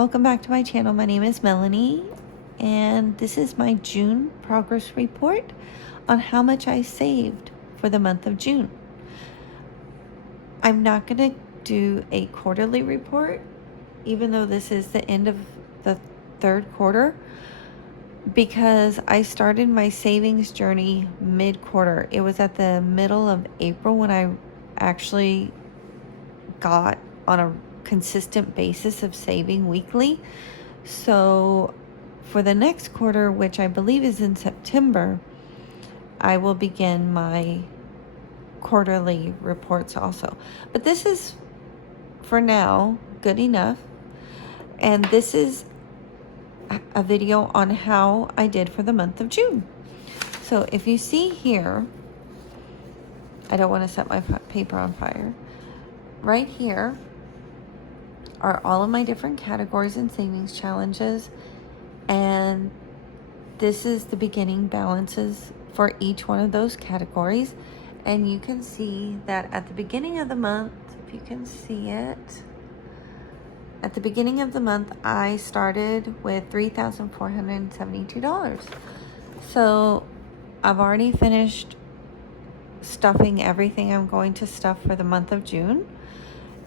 Welcome back to my channel. My name is Melanie, and this is my June progress report on how much I saved for the month of June. I'm not going to do a quarterly report, even though this is the end of the third quarter, because I started my savings journey mid-quarter. It was at the middle of April when I actually got on a consistent basis of saving weekly. So for the next quarter, which I believe is in September, I will begin my quarterly reports also. But this is, for now, good enough. And this is a video on how I did for the month of June. So if you see here, I don't want to set my paper on fire. Right here are all of my different categories and savings challenges, and this is the beginning balances for each one of those categories. And you can see that at the beginning of the month, if you can see it, at the beginning of the month I started with $3,472. So I've already finished stuffing everything I'm going to stuff for the month of June,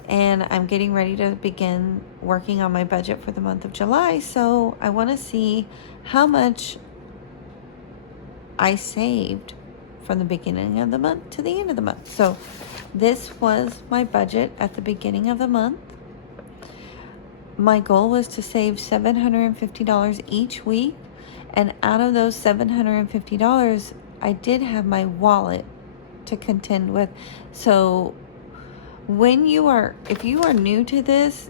and I'm getting ready to begin working on my budget for the month of July. So I want to see how much I saved from the beginning of the month to the end of the month. So this was my budget at the beginning of the month. My goal was to save $750 each week, and out of those $750, I did have my wallet to contend with. So if you are new to this,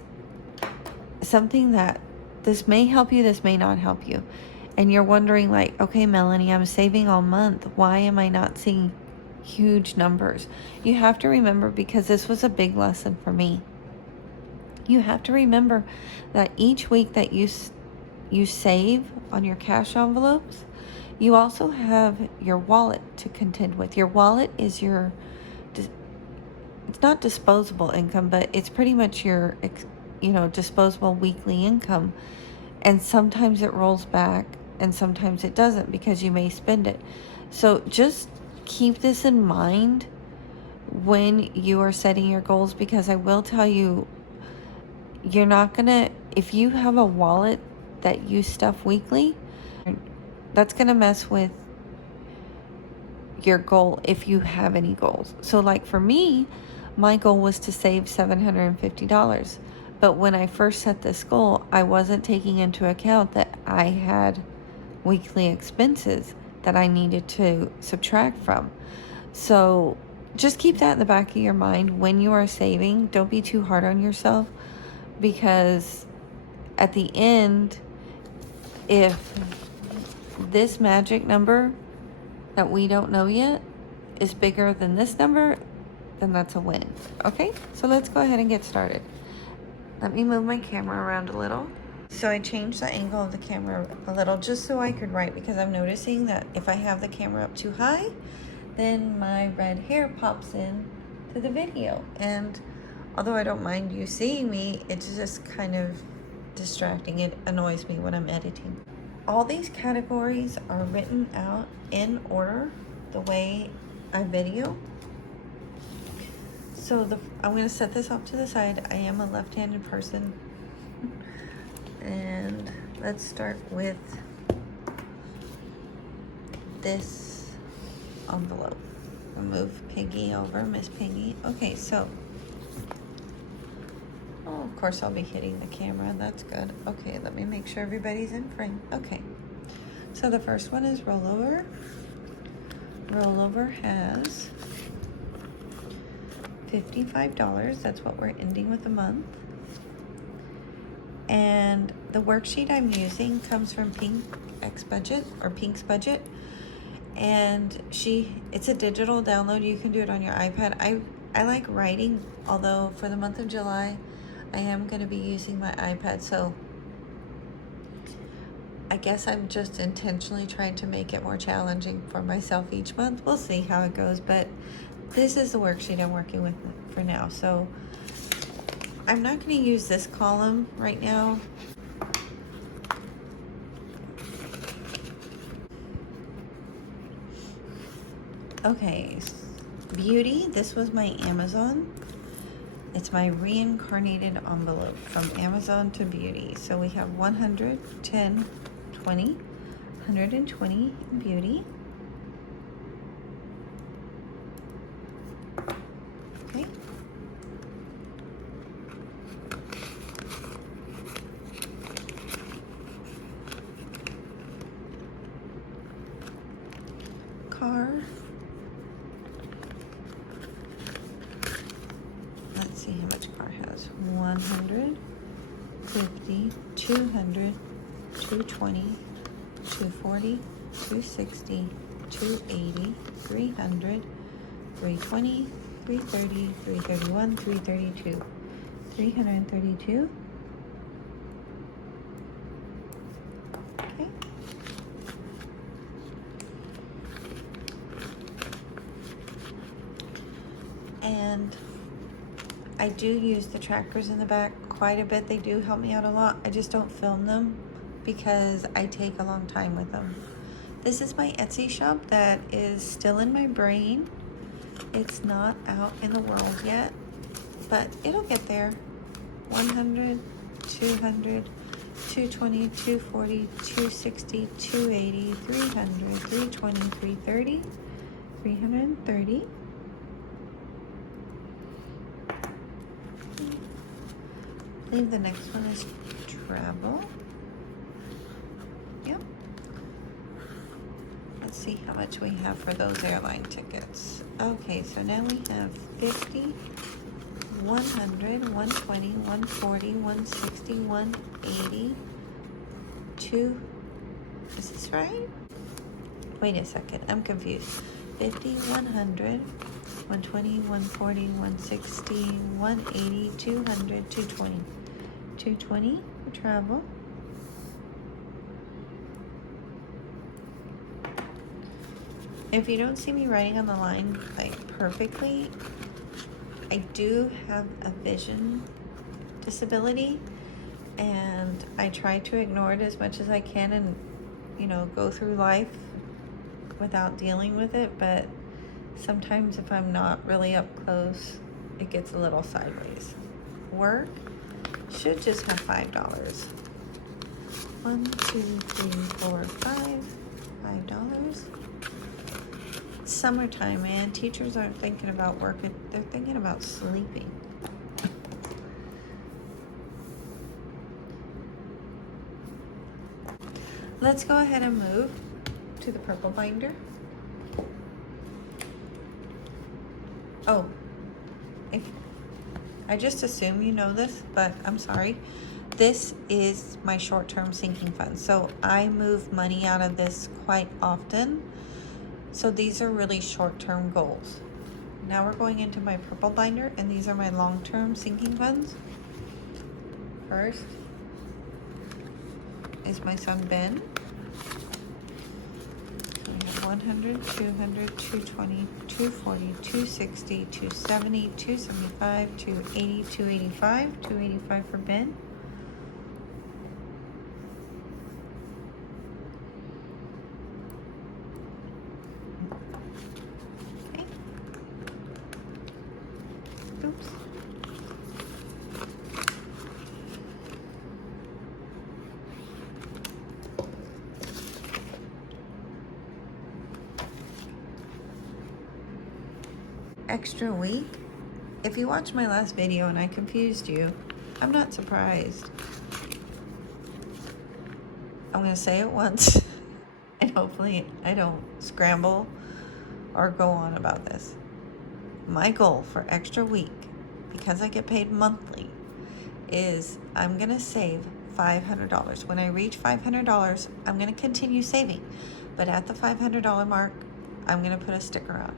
something that this may help you, this may not help you, and you're wondering like, okay, Melanie, I'm saving all month, why am I not seeing huge numbers? You have to remember, because this was a big lesson for me, you have to remember that each week that you save on your cash envelopes, you also have your wallet to contend with. Your wallet is it's not disposable income, but it's pretty much your, disposable weekly income. And sometimes it rolls back and sometimes it doesn't, because you may spend it. So just keep this in mind when you are setting your goals, because I will tell you, you're not gonna, if you have a wallet that you stuff weekly, that's gonna mess with your goal if you have any goals. So like for me, my goal was to save $750. But when I first set this goal, I wasn't taking into account that I had weekly expenses that I needed to subtract from. So just keep that in the back of your mind when you are saving. Don't be too hard on yourself, because at the end, if this magic number that we don't know yet is bigger than this number, then that's a win. Okay, so let's go ahead and get started. Let me move my camera around a little. So I changed the angle of the camera a little just so I could write, because I'm noticing that if I have the camera up too high, then my red hair pops in to the video. And although I don't mind you seeing me, it's just kind of distracting. It annoys me when I'm editing. All these categories are written out in order the way I video. So I'm going to set this off to the side. I am a left-handed person. And let's start with this envelope. I'll move Piggy over, Miss Piggy. Okay, so, oh, of course I'll be hitting the camera. That's good. Okay, let me make sure everybody's in frame. Okay, so the first one is rollover. Rollover has $55. That's what we're ending with the month. And the worksheet I'm using comes from Pink's Budget, and it's a digital download. You can do it on your iPad. I like writing, although for the month of July I am going to be using my iPad, so I guess I'm just intentionally trying to make it more challenging for myself each month. We'll see how it goes, but this is the worksheet I'm working with for now. So I'm not going to use this column right now. Okay, beauty. This was my Amazon. It's my reincarnated envelope from Amazon to beauty. So we have 100, 10, 20, 120 in beauty. Okay. Car. Let's see how much car has. 100, 50, 200, 220, 240, 260, 280, 300, 320, 330, 331, 332, 332. Okay. And I do use the trackers in the back quite a bit. They do help me out a lot. I just don't film them because I take a long time with them. This is my Etsy shop that is still in my brain. It's not out in the world yet, but it'll get there. 100, 200, 220, 240, 260, 280, 300, 320, 330, 330. I believe the next one is travel. Yep. Let's see how much we have for those airline tickets. Okay, so now we have 50, 100, 120, 140, 160, 180, 2. Is this right? Wait a second, I'm confused. 50, 100, 120, 140, 160, 180, 200, 220. 220 for travel. If you don't see me writing on the line like perfectly, I do have a vision disability, and I try to ignore it as much as I can and, you know, go through life without dealing with it, but sometimes if I'm not really up close, it gets a little sideways. Work should just have $5. 1, 2, 3, 4, 5. $5. Summertime, man. Teachers aren't thinking about work. They're thinking about sleeping. Let's go ahead and move to the purple binder. Oh, I just assume you know this, but I'm sorry. This is my short-term sinking fund. So I move money out of this quite often. So these are really short-term goals. Now we're going into my purple binder, and these are my long-term sinking funds. First is my son Ben. So we have 100, 200, 220, 240, 260, 270, 275, 280, 285, 285 for Ben. Okay. Oops. Extra week. If you watched my last video and I confused you, I'm not surprised. I'm going to say it once and hopefully I don't scramble or go on about this. My goal for extra week, because I get paid monthly, is I'm going to save $500. When I reach $500, I'm going to continue saving. But at the $500 mark, I'm going to put a sticker on.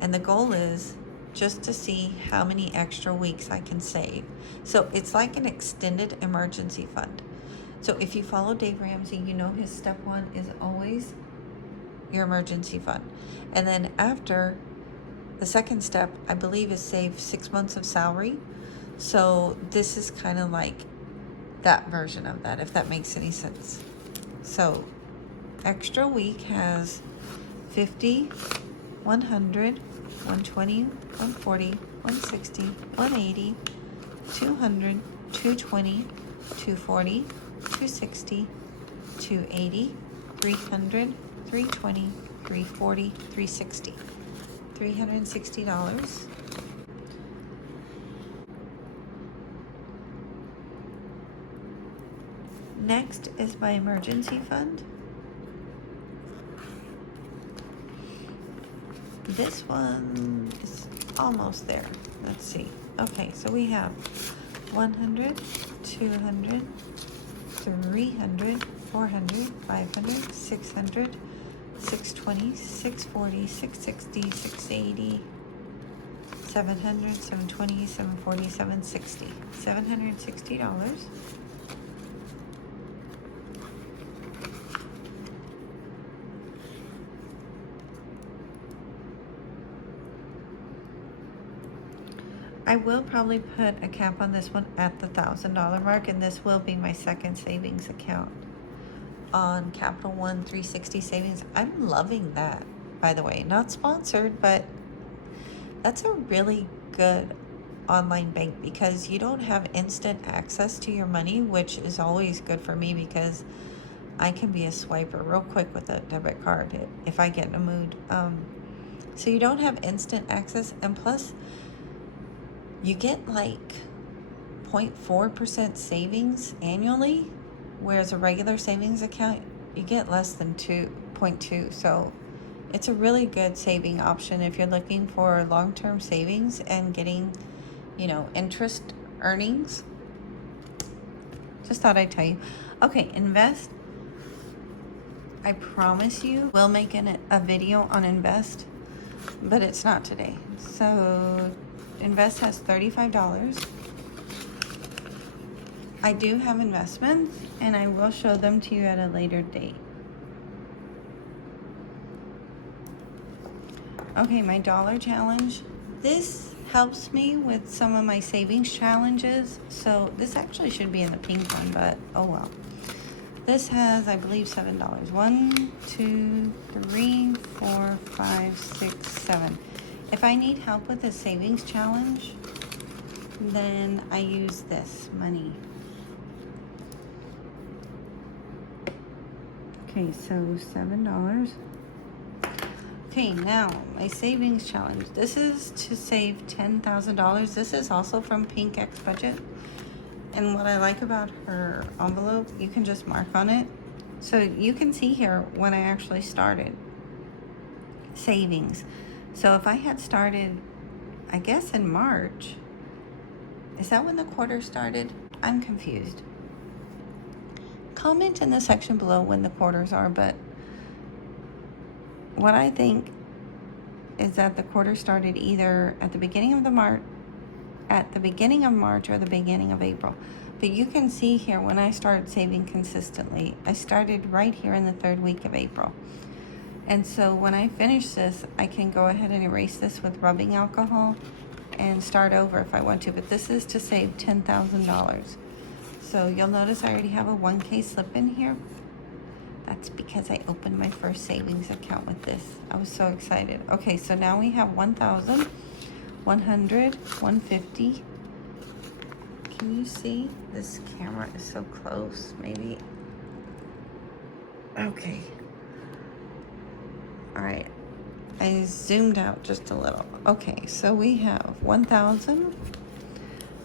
And the goal is just to see how many extra weeks I can save. So it's like an extended emergency fund. So if you follow Dave Ramsey, you know his step one is always your emergency fund. And then after, the second step, I believe, is save 6 months of salary. So this is kind of like that version of that, if that makes any sense. So extra week has 50, 100, 120, 140, 160, 180, 200, 220, 240, 260, 280, 300, 320, 340, 360. $360. Next is my emergency fund. This one is almost there. Let's see. Okay, so we have 100, 200, 300, 400, 500, 600, 620, 640, 660, 680, 700, 720, 740, 760. $760. I will probably put a cap on this one at the $1,000 mark, and this will be my second savings account on Capital One 360 Savings. I'm loving that, by the way. Not sponsored, but that's a really good online bank because you don't have instant access to your money, which is always good for me because I can be a swiper real quick with a debit card if I get in a mood. So you don't have instant access, and plus you get like 0.4% savings annually, whereas a regular savings account, you get less than 2.2. So it's a really good saving option if you're looking for long-term savings and getting, interest earnings. Just thought I'd tell you. Okay, Invest. I promise you we'll make a video on Invest, but it's not today. So Invest has $35. I do have investments, and I will show them to you at a later date. Okay, my dollar challenge. This helps me with some of my savings challenges. So this actually should be in the pink one, but oh well. This has, I believe, $7. 1, 2, 3, 4, 5, 6, 7. If I need help with a savings challenge, then I use this money. Okay, so $7. Okay, now my savings challenge. This is to save $10,000. This is also from Pink X Budget. And what I like about her envelope, you can just mark on it. So you can see here when I actually started savings. So if I had started, I guess in March, is that when the quarter started? I'm confused. Comment in the section below when the quarters are, but what I think is that the quarter started either at the beginning of March or the beginning of April. But you can see here when I started saving consistently, I started right here in the 3rd week of April. And so when I finish this, I can go ahead and erase this with rubbing alcohol and start over if I want to. But this is to save $10,000. So you'll notice I already have a 1K slip in here. That's because I opened my first savings account with this. I was so excited. Okay, so now we have 1,000, 100, 150. Can you see? This camera is so close, maybe. Okay. All right. I zoomed out just a little. Okay, so we have 1,000.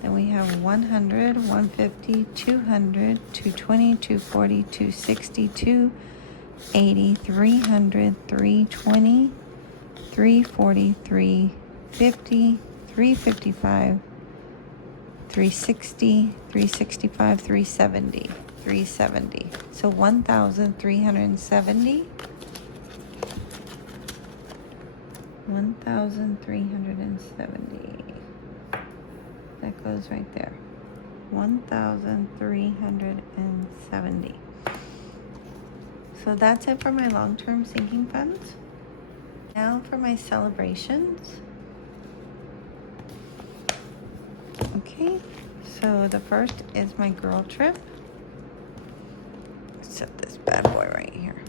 Then we have 100, 150, 200, 220, 240, 260, 280, 300, 320, 340, 350, 355, 360, 365, 370, 370. So 1,370. 1,370. That goes right there. 1,370. So that's it for my long-term sinking funds. Now for my celebrations. Okay. Okay, so the first is my girl trip. Set this bad boy right here.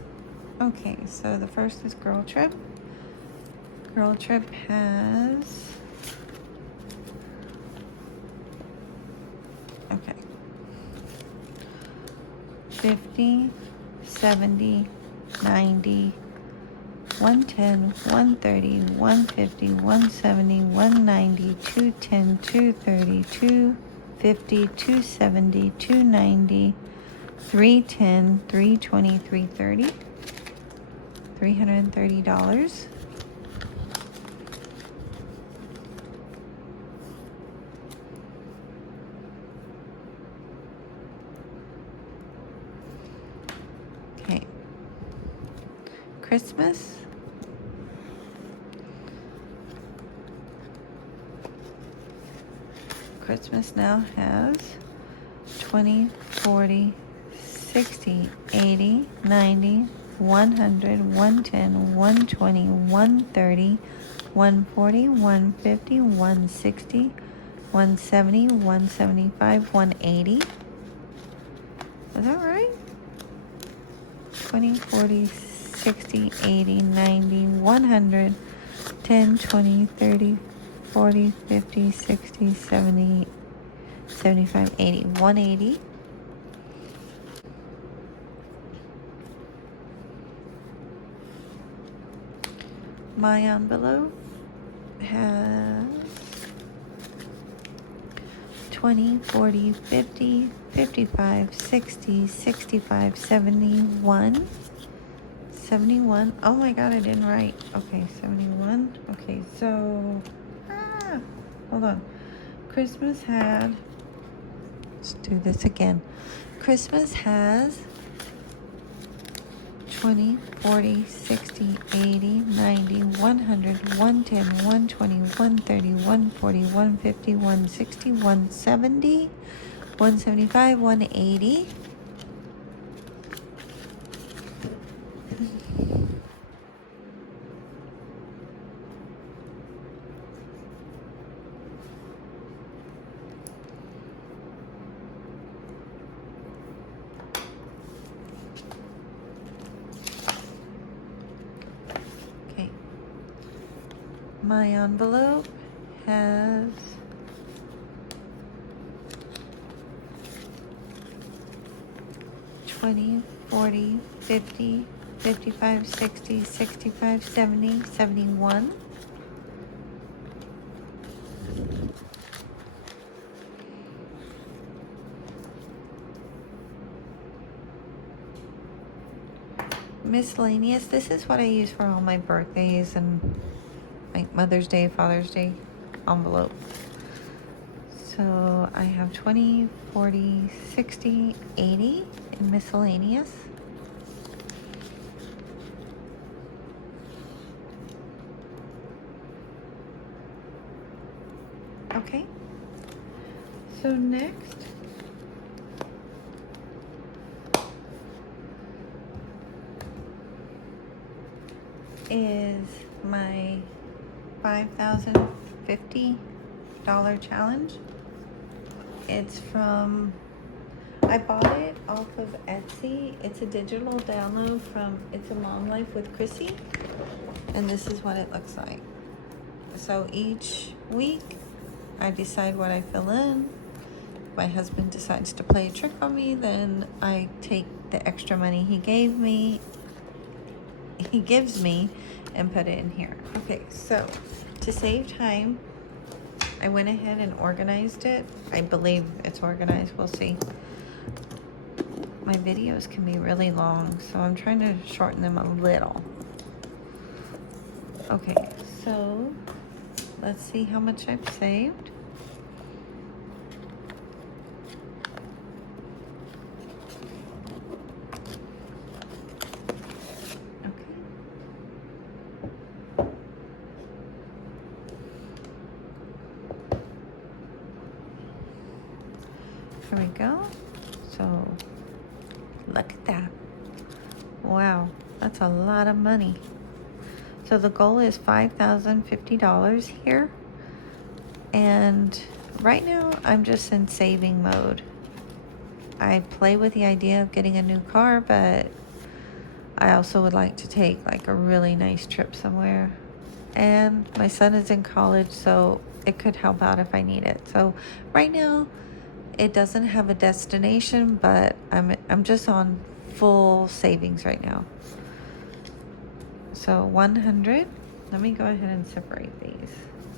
Okay, so the first is girl trip. Girl trip has, okay, 50, 70, 90, 110, 130, 150, 170, 190, 210, 230, 250, 270, 290, 310, 320, 330, $330. Okay. Christmas. Christmas now has 20, 40, 60, 80, 90, 100, 110, 120, 130, 140, 150, 160, 170, 175, 180. Is that right? 20, 40, 60, 80, 90, 100, 10, 20, 30, 40, 50, 60, 70, 75, 80, 180. My envelope has 20, 40, 50, 55, 60, 65, 71. 71. Oh my god, I didn't write. Okay, 71. Okay, so hold on. Christmas had, let's do this again. Christmas has 20, 40, 60, 80, 90, 100, 110, 120, 130, 140, 150, 160, 170, 175, 180. Okay. My envelope has 20, 40, 50, 55, 60, 65, 70, 71. Miscellaneous. This is what I use for all my birthdays and like Mother's Day, Father's Day envelope. So I have 20, 40, 60, 80 in miscellaneous. Okay. So next is my $5,050 challenge. It's from, I bought it off of Etsy. It's a digital download from It's a Mom Life with Chrissy. And this is what it looks like. So each week I decide what I fill in. If my husband decides to play a trick on me, then I take the extra money he gives me and put it in here. Okay, so to save time, I went ahead and organized it. I believe it's organized. We'll see. My videos can be really long, so I'm trying to shorten them a little. Okay, so let's see how much I've saved. Here we go. So look at that. Wow, that's a lot of money. So the goal is $5,050 here. And right now I'm just in saving mode. I play with the idea of getting a new car, but I also would like to take like a really nice trip somewhere. And my son is in college, so it could help out if I need it. So right now it doesn't have a destination, but I'm just on full savings right now. So 100. Let me go ahead and separate these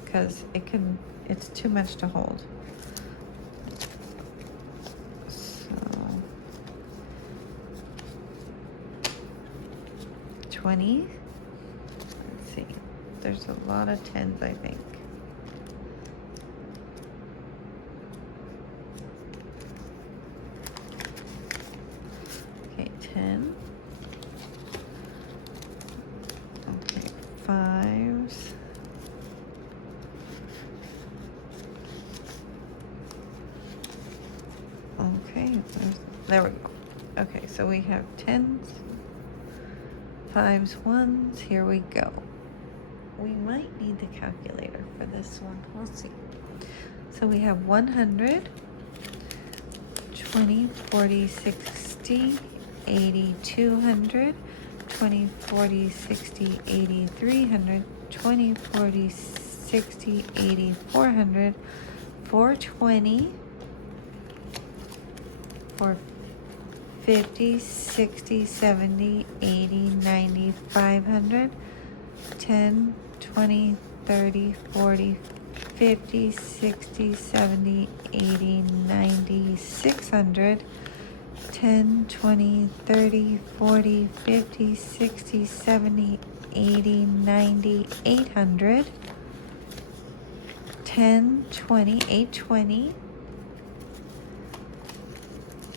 because it's too much to hold. So 20. Let's see. There's a lot of 10s, I think. Okay, 10. Okay, 5s. Okay, there we go. Okay, so we have 10s, 5s, 1s. Here we go. We might need the calculator for this one. We'll see. So we have 100, 20, 40, 60, 80, 200, 20, 40, 60, 80, 300, 20, 40, 60, 80, 400, 420, 450, 60, 70, 80, 90, 500, 10, 20, 30, 40, 50, 60, 70, 80, 90, 600, 10, 20, 30, 40, 50, 60, 70, 80, 90, 800, 10, 20, 820,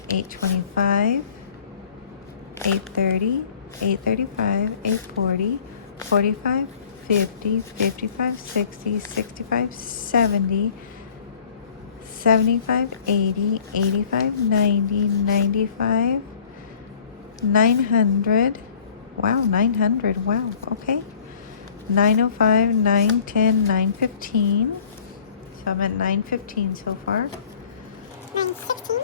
825, 830, 835, 840, 45, 50, 55, 60, 65, 70, 75, 80, 85, 90, 95, 900. Wow, 900. Wow, okay. 905, 910, 915. So I'm at 915 so far. 916,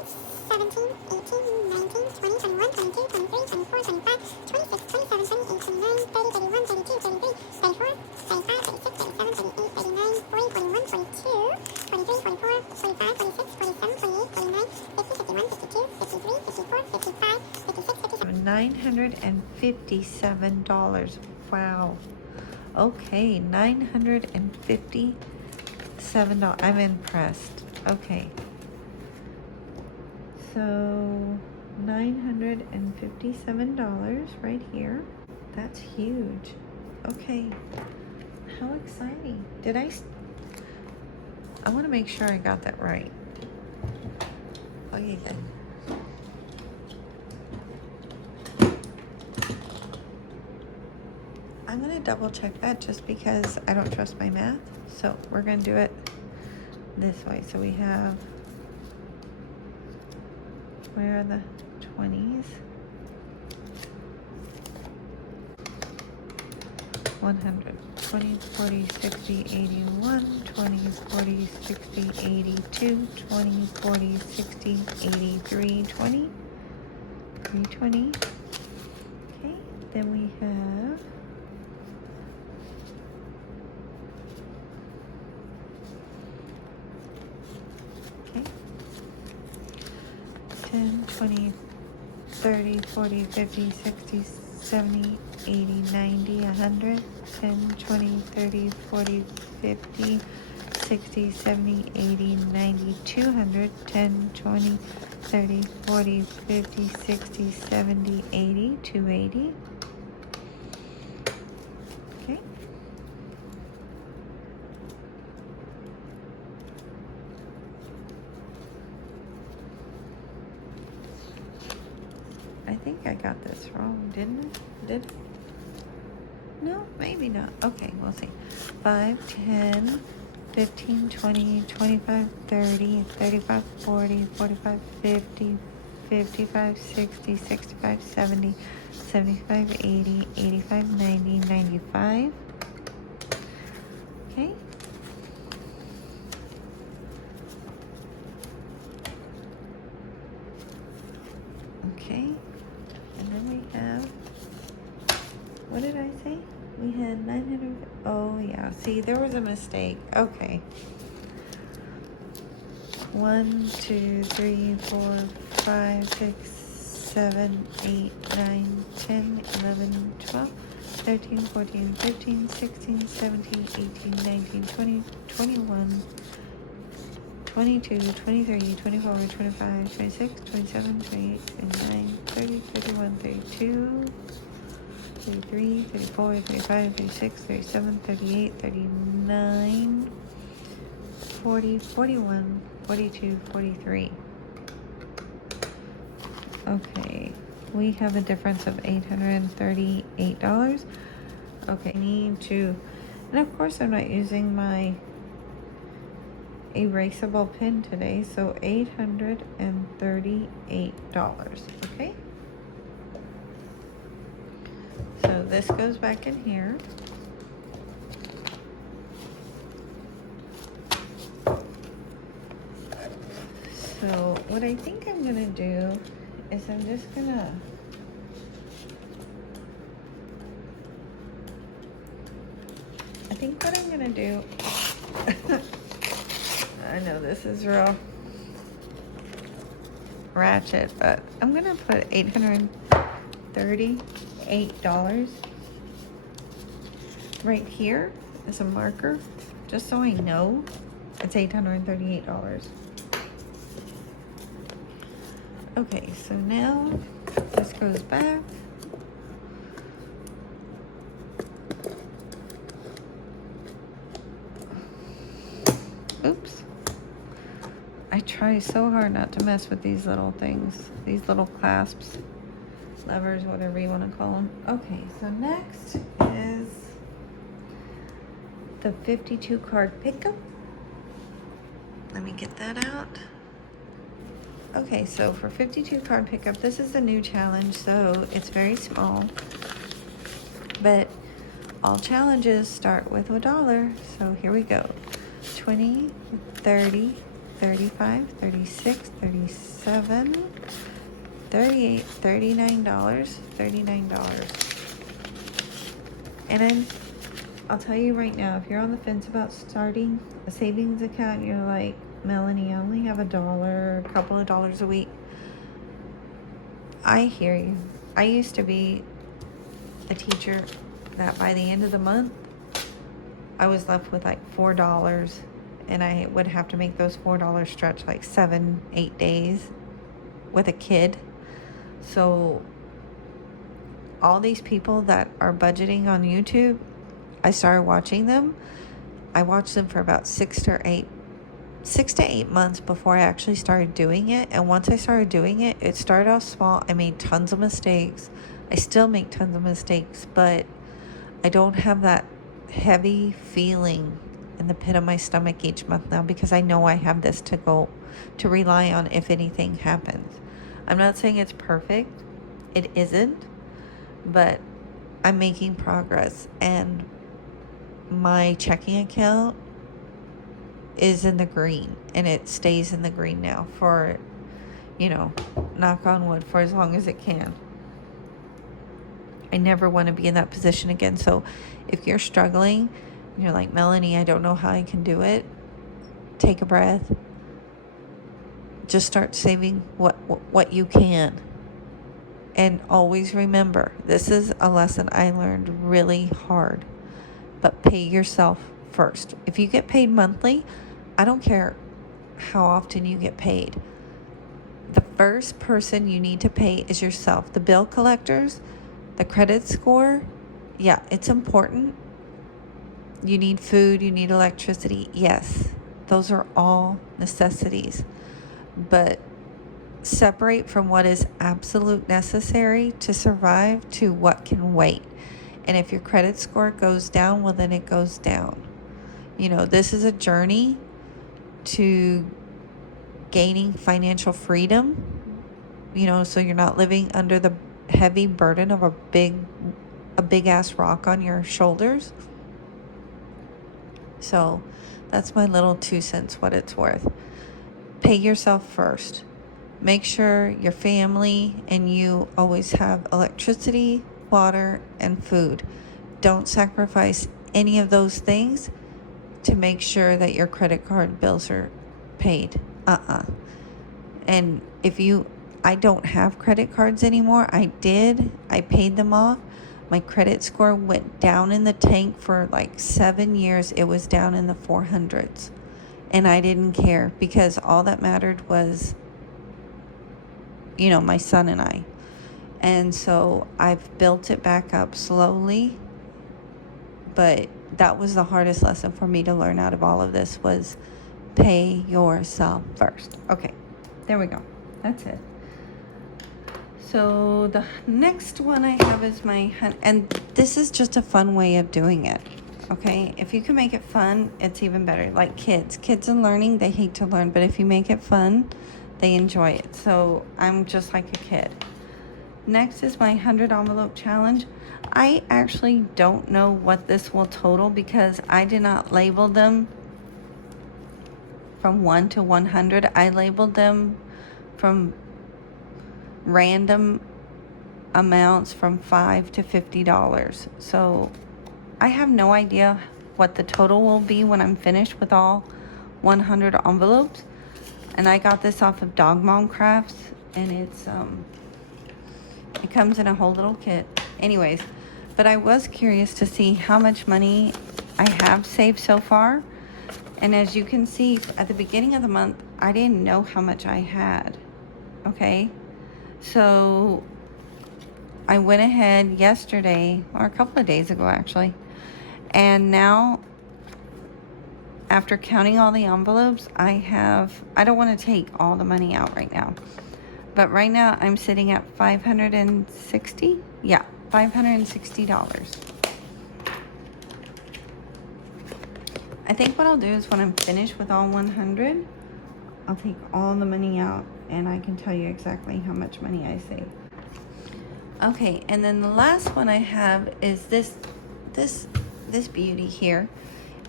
17, 18, 19, 20, 21, 22, 23, 24, 25, 26, 27, 28, 29, 30, 31, 32, 33, 34, 35, 36, 37, 38, 39, 40, 41, 42, 43, 44, 45, 46, 47, 48, 49, 50, 51, 52, 53, 54, 55, 56, 57. $957. Wow. Okay, $957. I'm impressed. Okay. So $957 right here. That's huge. Okay. How exciting. I want to make sure I got that right. Okay, good. I'm going to double check that just because I don't trust my math. So we're going to do it this way. So we have, where are the 20s? 100, 20, 40, 60, 81, 20, 40, 60, 82, 20, 40, 60, 83, 20, 320. Okay, then we have okay, 10, 20, 30, 40, 50, 60, 70, 80, 90, 100, 10, 20, 30, 40, 50, 60, 70, 80, 90, 200, 10, 20, 30, 40, 50, 60, 70, 80, 280. Okay. I think I got this wrong, didn't I? Did I? No, maybe not. Okay, we'll see. 5, 10, 15, 20, 25, 30, 35, 40, 45, 50, 55, 60, 65, 70, 75, 80, 85, 90, 95. Okay. did I say? We had 900. Oh, yeah. See, there was a mistake. Okay. 1, 2, 3, 4, 5, 6, 7, 8, 9, 10, 11, 12, 13, 14, 15, 16, 17, 18, 19, 20, 21, 22, 23, 24, 25, 26, 27, 28, 29, 30, 31, 32, 33, 34, 35, 36, 37, 38, 39, 40, 41, 42, 43. Okay, we have a difference of $838. Okay, I need to, and of course I'm not using my erasable pen today, so $838, okay? So this goes back in here. So what I think I'm gonna do is I'm just gonna I think what I'm gonna do I know this is real ratchet, but I'm gonna put $838 right here as a marker, just so I know it's $838. Okay, so now this goes back. Oops. I try so hard not to mess with these little things, these little clasps, levers, whatever you want to call them. Okay, so next is the 52 card pickup. Let me get that out. Okay, so for 52 card pickup, this is a new challenge, so it's very small, but all challenges start with $1. So here we go. 20, 30, 35, 36, 37, 38, $39, $39. And I'll tell you right now, if you're on the fence about starting a savings account, you're like, Melanie, I only have $1, a couple of dollars a week. I hear you. I used to be a teacher that by the end of the month, I was left with like $4, and I would have to make those $4 stretch like 7-8 days with a kid. So all these people that are budgeting on YouTube, I started watching them. I watched them for about 6 to 8 months before I actually started doing it. And once I started doing it, it started off small. I made tons of mistakes. I still make tons of mistakes, but I don't have that heavy feeling in the pit of my stomach each month now, because I know I have this to rely on if anything happens. I'm not saying it's perfect. It isn't, but I'm making progress, and my checking account is in the green, and it stays in the green now for, knock on wood, for as long as it can. I never want to be in that position again. So if you're struggling and you're like, Melanie, I don't know how I can do it, take a breath. Just start saving what you can. And always remember, this is a lesson I learned really hard, but pay yourself first. If you get paid monthly, I don't care how often you get paid. The first person you need to pay is yourself. The bill collectors, the credit score, yeah, it's important. You need food, you need electricity. Yes, those are all necessities. But separate from what is absolute necessary to survive to what can wait. And if your credit score goes down, well, then it goes down. This is a journey to gaining financial freedom, so you're not living under the heavy burden of a big ass rock on your shoulders. So that's my little 2 cents, what it's worth. Pay yourself first. Make sure your family and you always have electricity, water, and food. Don't sacrifice any of those things to make sure that your credit card bills are paid. And I don't have credit cards anymore. I paid them off. My credit score went down in the tank for like 7 years. It was down in the 400s. And I didn't care because all that mattered was, my son and I. And so I've built it back up slowly. But that was the hardest lesson for me to learn out of all of this, was pay yourself first. Okay, there we go. That's it. So the next one I have is and this is just a fun way of doing it. Okay, if you can make it fun, it's even better. Like kids in learning, they hate to learn, but if you make it fun, they enjoy it. So I'm just like a kid. Next is my 100 envelope challenge. I actually don't know what this will total because I did not label them from 1 to 100. I labeled them from random amounts from $5 to $50. So I have no idea what the total will be when I'm finished with all 100 envelopes. And I got this off of Dog Mom Crafts, and it comes in a whole little kit. Anyways, but I was curious to see how much money I have saved so far. And as you can see, at the beginning of the month, I didn't know how much I had. Okay? So I went ahead yesterday, or a couple of days ago actually, and now after counting all the envelopes, I don't want to take all the money out right now, but right now I'm sitting at $560. Yeah, $560. I think what I'll do is when I'm finished with all 100, I'll take all the money out and I can tell you exactly how much money I saved. Okay, and then the last one I have is this beauty here.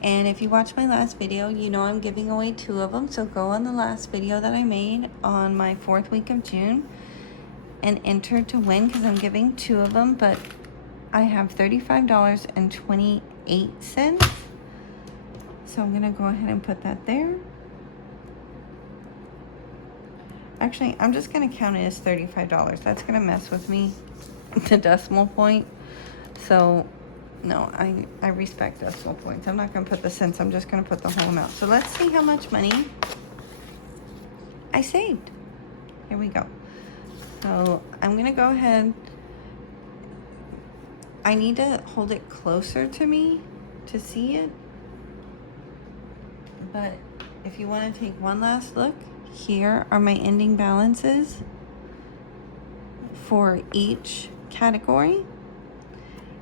And if you watch my last video, you know I'm giving away 2 of them. So go on the last video that I made on my 4th week of June and enter to win, because I'm giving 2 of them. But I have $35.28. So I'm going to go ahead and put that there. Actually, I'm just going to count it as $35. That's going to mess with me, the decimal point. So, no, I respect decimal points. I'm not going to put the cents. I'm just going to put the whole amount. So let's see how much money I saved. Here we go. So I'm going to go ahead. I need to hold it closer to me to see it. But if you want to take one last look, here are my ending balances for each category.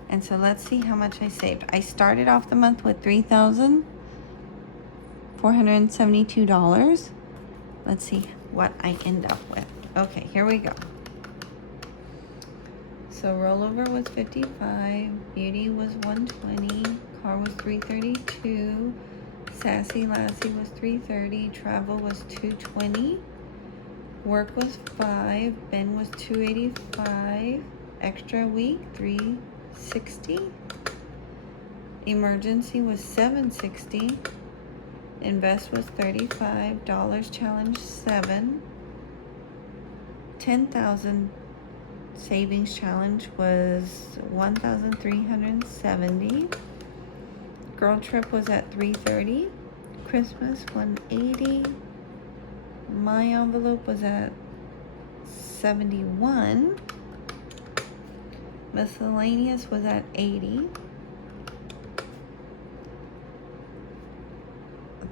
And so let's see how much I saved. I started off the month with $3,472. Let's see what I end up with. Okay, here we go. So rollover was 55, beauty was 120, car was 332, Sassy Lassie was 330, travel was 220, work was 5, Ben was 285, extra week 360, emergency was 760, invest was $35, challenge 7, 10,000 savings challenge was 1,370. Girl trip was at 330. Christmas 180. My envelope was at 71. Miscellaneous was at 80.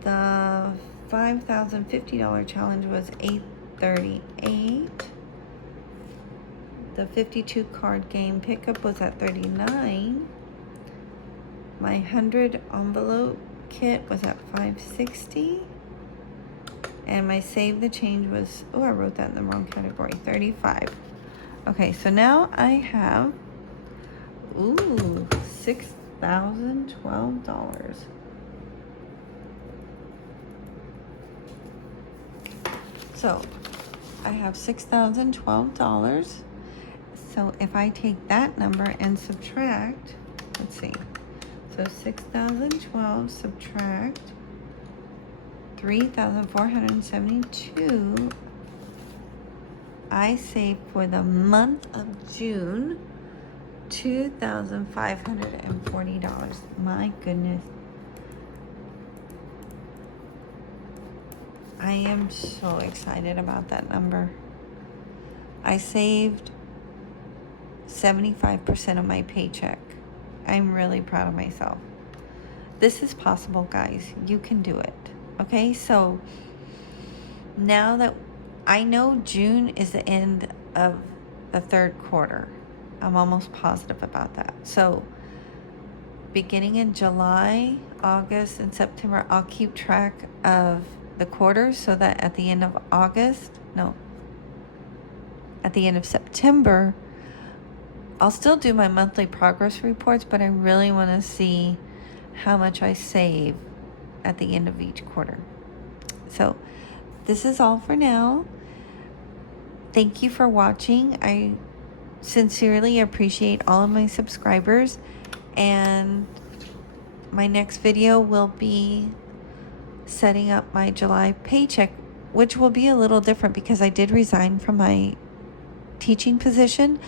The $5,050 challenge was 838. The 52 card game pickup was at 39. My 100 envelope kit was at 560. And my save the change was, oh, I wrote that in the wrong category, 35. Okay, so now I have, $6,012. So I have $6,012. So if I take that number and subtract, let's see. So 6,012 subtract 3,472. I saved for the month of June $2,540. My goodness. I am so excited about that number. I saved 75% of my paycheck. I'm really proud of myself. This is possible, guys. You can do it. Okay, so now that I know June is the end of the third quarter, I'm almost positive about that. So beginning in July, August, and September, I'll keep track of the quarters so that at the end of at the end of September, I'll still do my monthly progress reports, but I really want to see how much I save at the end of each quarter. So this is all for now. Thank you for watching. I sincerely appreciate all of my subscribers, and my next video will be setting up my July paycheck, which will be a little different because I did resign from my teaching position.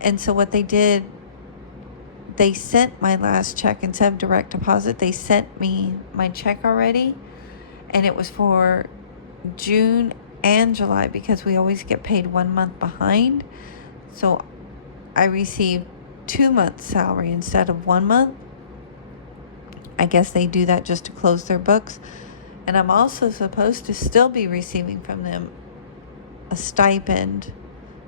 And so what they did, they sent my last check instead of direct deposit. They sent me my check already, and it was for June and July because we always get paid 1 month behind. So I received 2 months salary instead of 1 month. I guess they do that just to close their books. And I'm also supposed to still be receiving from them a stipend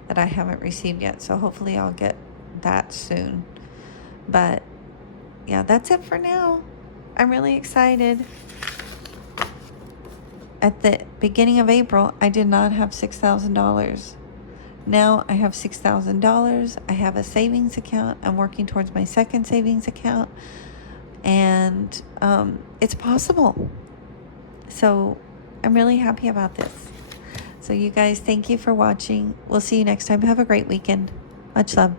that I haven't received yet. So hopefully I'll get that soon. But yeah, that's it for now. I'm really excited. At the beginning of April, I did not have $6,000. Now I have $6,000. I have a savings account. I'm working towards my second savings account. And it's possible. So I'm really happy about this. So you guys, thank you for watching. We'll see you next time. Have a great weekend. Much love.